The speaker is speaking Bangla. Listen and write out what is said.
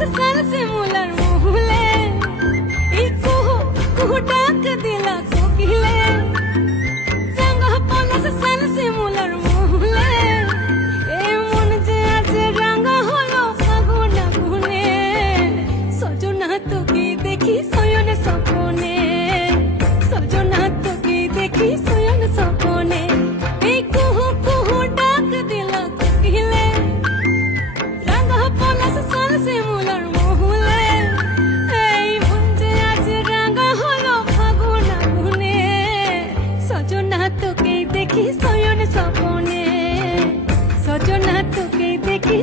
পলাশ সাল শিমুলার মহুলে এই কুহু কুহু ডাক দিলা কোকিলে রাঙা পলাশ সাল শিমুলার মহুলে এই মন যে আজ রাঙা হলো ফাগুন আগুনে সজনা তোকে দেখি শয়নে স্বপনে সজনা তোকে দেখি শয়নে স্বপনে এই কুহু কুহু ডাক দিলা কোকিলে রাঙা পলাশ সাল শিমুলার মহুলে এই মন যে আজ রাঙা হলো ফাগুন আগুনে সজনা তোকে দেখি শয়নে স্বপনে সজনা তোকে দেখি